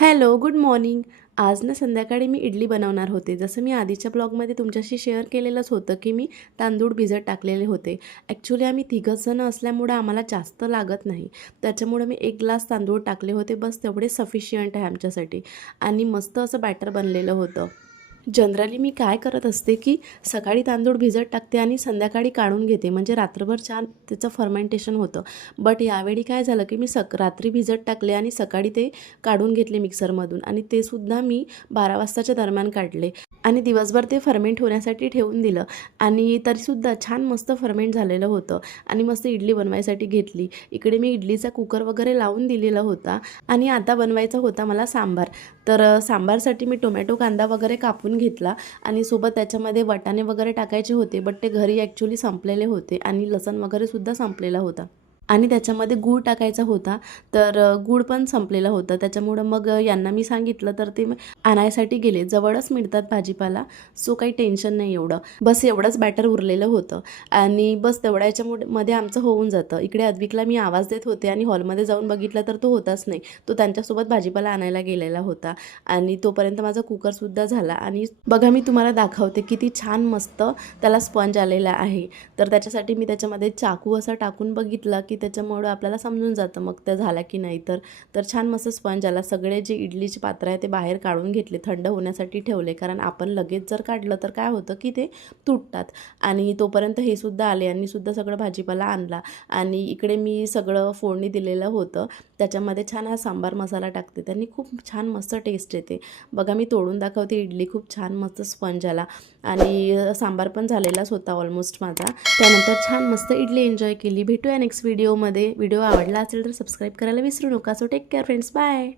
Hello, good morning. आज ना संध्याकाळी मी इडली बनवणार होते. जसं मी आधीच्या ब्लॉगमध्ये तुमच्याशी शेअर केलेलंच होतं, की मी तांदूळ भिजत टाकलेले होते. ॲक्च्युली आम्ही तिघंच जणं असल्यामुळं आम्हाला जास्त लागत नाही. त्याच्यामुळं मी 1 ग्लास तांदूळ टाकले होते. बस तेवढे सफिशियंट आहे आमच्यासाठी आणि मस्त असं बॅटर बनलेलं होतं. जनरली मी काय करत असते, की सकाळी तांदूळ भिजत टाकते आणि संध्याकाळी काढून घेते, म्हणजे रात्रभर छान त्याचं फर्मेंटेशन होतं. बट यावेळी काय झालं, की मी रात्री भिजत टाकले आणि सकाळी ते काढून घेतले मिक्सरमधून आणि ते सुद्धा मी 12 वाजताच्या दरम्यान काढले आणि दिवसभर ते फर्मेंट होण्यासाठी ठेवून दिलं आणि तरीसुद्धा छान मस्त फर्मेंट झालेलं होतं आणि मस्त इडली बनवायसाठी घेतली. इकडे मी इडलीचा कुकर वगैरे लावून दिलेला होता आणि आता बनवायचा होता मला सांबार. तर सांबारसाठी मी टोमॅटो, कांदा वगैरे कापून घेतला आणि सोबत त्याच्यामध्ये वाटाणे वगैरे टाकायचे होते, बट ते घरी ॲक्च्युली संपलेले होते आणि लसूण वगैरेसुद्धा संपलेला होता आणि त्याच्यामध्ये गूळ टाकायचा होता. तर गूळ पण संपलेला होता. त्याच्यामुळं मग यांना मी सांगितलं, तर ते आणायसाठी गेले. जवळच मिळतात भाजीपाला, सो काही टेन्शन नाही एवढं. बस एवढंच बॅटर उरलेलं होतं आणि बस तेवढ्या मध्ये आमचं होऊन जातं. इकडे अद्विकला मी आवाज देत होते आणि हॉलमध्ये जाऊन बघितलं तर तो होताच नाही. तो त्यांच्यासोबत भाजीपाला आणायला गेलेला होता आणि तोपर्यंत माझा कुकरसुद्धा झाला आणि बघा मी तुम्हाला दाखवते किती छान मस्त त्याला स्पंज आलेला आहे. तर त्याच्यासाठी मी त्याच्यामध्ये चाकू असं टाकून बघितलं, की त्याच्यामुळं आपल्याला समजून जातं मग त्या झाल्या की नाही. तर छान मस्त स्पंज आला. सगळे जे इडलीचे पात्र आहे ते बाहेर काढून घेतले, थंड होण्यासाठी ठेवले, कारण आपण लगेच जर काढलं तर काय होतं की ते तुटतात. आणि तोपर्यंत हे सुद्धा आले आणि सुद्धा सगळं भाजीपाला आणला आणि इकडे मी सगळं फोडणी दिलेलं होतं. त्याच्यामध्ये छान हा सांबार मसाला टाकते, त्यांनी खूप छान मस्त टेस्ट येते. बघा मी तोडून दाखवते. इडली खूप छान मस्त स्पंज आला आणि सांबार पण झालेलाच होता ऑलमोस्ट माझा. त्यानंतर छान मस्त इडली एन्जॉय केली. भेटूया नेक्स्ट व्हिडिओमध्ये. व्हिडिओ आवडला असेल तर सबस्क्राईब करायला विसरू नका. So take care friends, bye.